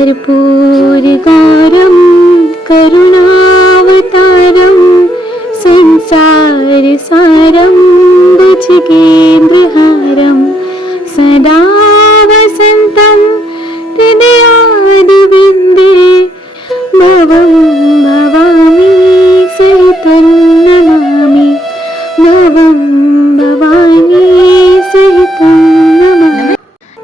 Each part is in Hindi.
कर्पूरगारं करुणावतारं संसारसारं भुजगेन्द्रहारं सदा वसन्तं हृदयारविन्दे भवं भवामि सहितं नमामि भवं भवानी सहितं नमामि।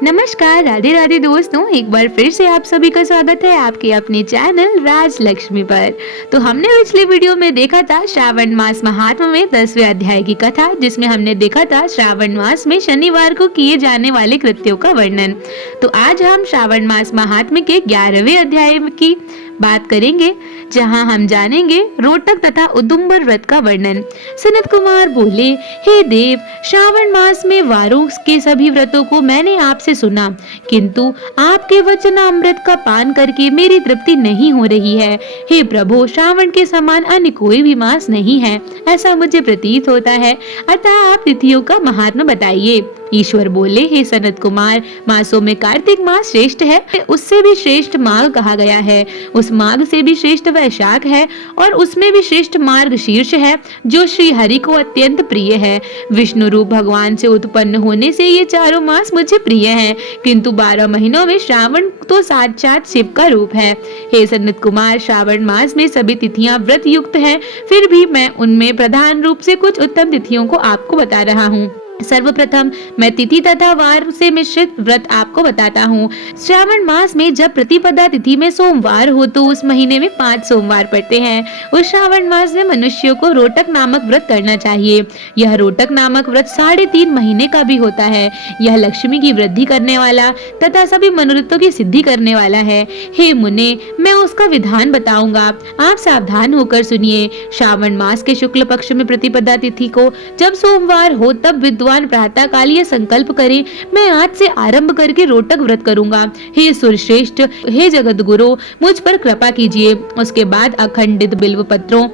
नमस्कार, राधे राधे दोस्तों, एक बार फिर से आप सभी का स्वागत है आपके अपने चैनल राज लक्ष्मी पर। तो हमने पिछले वीडियो में देखा था श्रावण मास महात्म्य में 10वें अध्याय की कथा, जिसमें हमने देखा था श्रावण मास में शनिवार को किए जाने वाले कृत्यों का वर्णन। तो आज हम श्रावण मास महात्म्य के 11वें अध्याय की बात करेंगे, जहां हम जानेंगे रोटक तथा उदुम्बर व्रत का वर्णन। सनत कुमार बोले, हे देव, श्रावण मास में वारों के सभी व्रतों को मैंने आपसे सुना, किंतु आपके वचनामृत का पान करके मेरी तृप्ति नहीं हो रही है। हे प्रभु, श्रावण के समान अन्य कोई भी मास नहीं है, ऐसा मुझे प्रतीत होता है, अतः आप तिथियों का महात्म्य बताइए। ईश्वर बोले, हे सनत कुमार, मासों में कार्तिक मास श्रेष्ठ है, उससे भी श्रेष्ठ माघ कहा गया है, उस माघ से भी श्रेष्ठ वैशाख है, और उसमें भी श्रेष्ठ मार्ग शीर्ष है, जो श्री हरि को अत्यंत प्रिय है। विष्णु रूप भगवान से उत्पन्न होने से ये चारों मास मुझे प्रिय हैं, किंतु 12 महीनों में श्रावण तो साक्षात शिव का रूप है। हे सनत कुमार, श्रावण मास में सभी तिथियां व्रत युक्त हैं, फिर भी मैं उनमें प्रधान रूप से कुछ उत्तम तिथियों को आपको बता रहा हूँ। सर्वप्रथम मैं तिथि तथा वार से मिश्रित व्रत आपको बताता हूँ। श्रावण मास में जब प्रतिपदा तिथि में सोमवार हो तो उस महीने में 5 सोमवार पड़ते हैं। उस श्रावण मास में मनुष्यों को रोटक नामक व्रत करना चाहिए। यह रोटक नामक व्रत 3.5 महीने का भी होता है। यह लक्ष्मी की वृद्धि करने वाला तथा सभी मनोरथों की सिद्धि करने वाला है। हे मुने, मैं उसका विधान बताऊंगा, आप सावधान होकर सुनिए। श्रावण मास के शुक्ल पक्ष में प्रतिपदा तिथि को जब सोमवार हो तब विद्वान प्रातः काल ये संकल्प करें, मैं आज से आरंभ करके रोटक व्रत करूंगा। हे सुरश्रेष्ठ, हे जगत गुरु, मुझ पर कृपा कीजिए। उसके बाद अखंडित बिल्व पत्रों,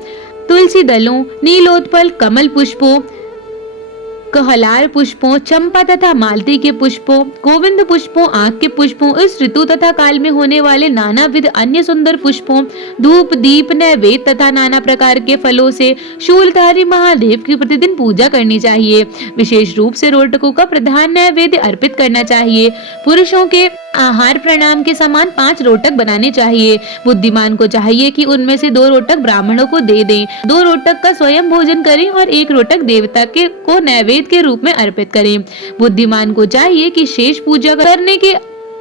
तुलसी दलों, नीलोत्पल कमल पुष्पों, कहलार पुष्पों, चंपा तथा मालती के पुष्पों, गोविंद पुष्पों, आंख के पुष्पों, इस ऋतु तथा काल में होने वाले नानाविध अन्य सुंदर पुष्पों, धूप दीप नैवेद्य तथा नाना प्रकार के फलों से शूलधारी महादेव की प्रतिदिन पूजा करनी चाहिए। विशेष रूप से रोटकों का प्रधान नैवेद्य अर्पित करना चाहिए। पुरुषों के आहार प्रणाम के समान 5 रोटक बनाने चाहिए। बुद्धिमान को चाहिए कि उनमें से 2 रोटक ब्राह्मणों को दे दें, 2 रोटक का स्वयं भोजन करें और 1 रोटक देवता को नैवेद्य के रूप में अर्पित करें। बुद्धिमान को चाहिए कि शेष पूजा करने के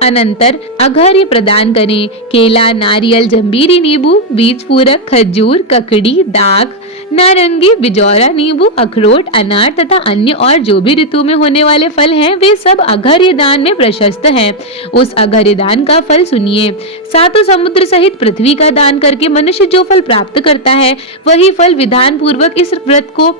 अनंतर अघर्य प्रदान करें। केला, नारियल, जंबीरी, नींबू, बीज पूरक, खजूर, ककड़ी, दाख, नारंगी, बिजौरा, नींबू, अखरोट, अनार तथा अन्य और जो भी ऋतु में होने वाले फल हैं, वे सब अघर्य दान में प्रशस्त हैं। उस अघर्य दान का फल सुनिए। 7 समुद्र सहित पृथ्वी का दान करके मनुष्य जो फल प्राप्त करता है, वही फल विधान पूर्वक इस व्रत को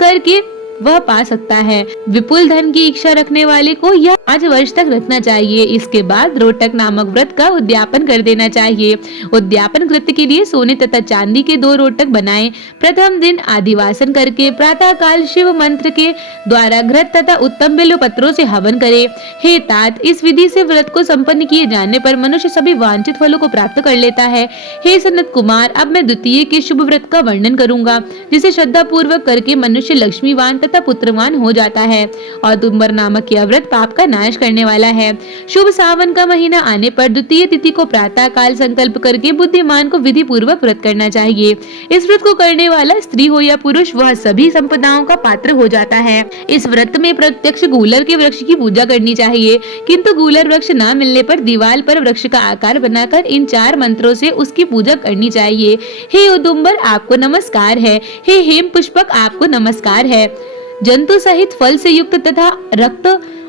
करके वह पा सकता है। विपुल धन की इच्छा रखने वाले को यह 5 वर्ष तक रखना चाहिए। इसके बाद रोटक नामक व्रत का उद्यापन कर देना चाहिए। उद्यापन कृत्य के लिए सोने तथा चांदी के 2 रोटक बनाएं। प्रथम दिन आदिवासन करके प्रातः काल शिव मंत्र के द्वारा घृत तथा उत्तम बिल्व पत्रों से हवन करें। हे तात, इस विधि से व्रत को संपन्न किए जाने पर मनुष्य सभी वांछित फलों को प्राप्त कर लेता है। हे सनत कुमार, अब मैं द्वितीय के शुभ व्रत का वर्णन करूंगा, जिसे श्रद्धा पूर्वक करके मनुष्य लक्ष्मीवान तथा पुत्रवान हो जाता है। और उदुम्बर नामक यह व्रत पाप का नाश करने वाला है। शुभ सावन का महीना आने पर द्वितीय तिथि को प्रातः काल संकल्प करके बुद्धिमान को विधि पूर्वक व्रत करना चाहिए। इस व्रत को करने वाला स्त्री हो या पुरुष, वह सभी संपदाओं का पात्र हो जाता है। इस व्रत में प्रत्यक्ष गूलर के वृक्ष की पूजा करनी चाहिए, किंतु गूलर वृक्ष न मिलने पर दीवार पर वृक्ष का आकार बनाकर इन 4 मंत्रों से उसकी पूजा करनी चाहिए। हे उदुम्बर, आपको नमस्कार है। हे हेम पुष्पक, आपको नमस्कार है। जंतु सहित फल से युक्त तथा रक्त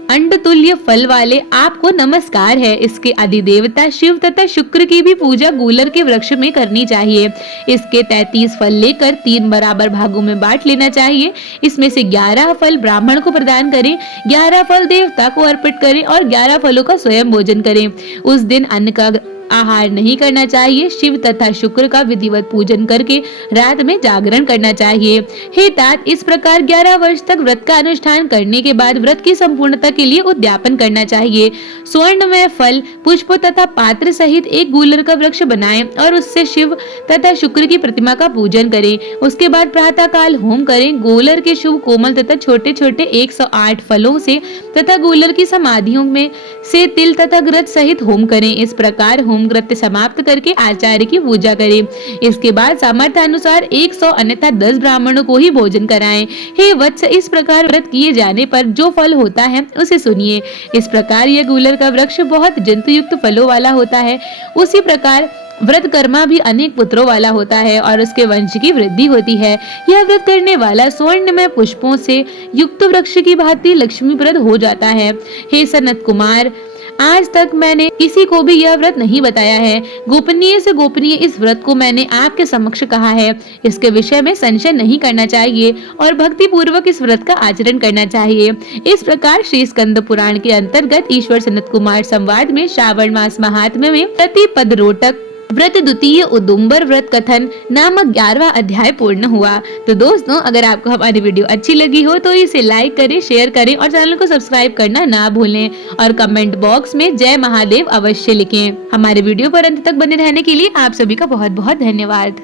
अंड तुल्य फल वाले आपको नमस्कार है। इसके अधिदेवता शिव तथा शुक्र की भी पूजा गूलर के वृक्ष में करनी चाहिए। इसके 33 फल लेकर 3 बराबर भागों में बांट लेना चाहिए। इसमें से 11 फल ब्राह्मण को प्रदान करें, 11 फल देवता को अर्पित करें और 11 फलों का स्वयं भोजन करें। उस दिन अन्न का आहार नहीं करना चाहिए। शिव तथा शुक्र का विधिवत पूजन करके रात में जागरण करना चाहिए। हे तात, इस प्रकार 11 वर्ष तक व्रत का अनुष्ठान करने के बाद व्रत की संपूर्णता के लिए उद्यापन करना चाहिए। स्वर्णमय फल, पुष्प तथा पात्र सहित एक गूलर का वृक्ष बनाएं और उससे शिव तथा शुक्र की प्रतिमा का पूजन करें। उसके बाद प्रातः काल होम करें। गोलर के शुभ कोमल तथा छोटे छोटे 108 फलों से तथा गोलर की समाधियों में से तिल तथा घृत सहित होम करें। इस प्रकार होम कृत्य समाप्त करके आचार्य की पूजा करें। इसके बाद सामर्थ्य अनुसार 100 अन्यथा 10 ब्राह्मणों को ही भोजन कराएं। हे वत्स, इस प्रकार व्रत किए जाने पर जो फल होता है उसे सुनिए। इस प्रकार यह गूलर का वृक्ष बहुत जंतु युक्त फलों वाला होता है। उसी प्रकार व्रतकर्मा भी अनेक पुत्रों वाला होता है और उसके वंश की वृद्धि होती है। यह व्रत करने वाला स्वर्णमय पुष्पों से युक्त वृक्ष की भांति लक्ष्मीप्रद हो जाता है। हे सनत कुमार, आज तक मैंने किसी को भी यह व्रत नहीं बताया है। गोपनीय से गोपनीय इस व्रत को मैंने आपके समक्ष कहा है। इसके विषय में संशय नहीं करना चाहिए और भक्ति पूर्वक इस व्रत का आचरण करना चाहिए। इस प्रकार श्री स्कंद पुराण के अंतर्गत ईश्वर सनत कुमार संवाद में श्रावण मास महात्म्य में प्रतिपद रोटक व्रत द्वितीय उदुम्बर व्रत कथन नामक 11वां अध्याय पूर्ण हुआ। तो दोस्तों, अगर आपको हमारी वीडियो अच्छी लगी हो तो इसे लाइक करें, शेयर करें और चैनल को सब्सक्राइब करना ना भूलें और कमेंट बॉक्स में जय महादेव अवश्य लिखें। हमारे वीडियो पर अंत तक बने रहने के लिए आप सभी का बहुत बहुत धन्यवाद।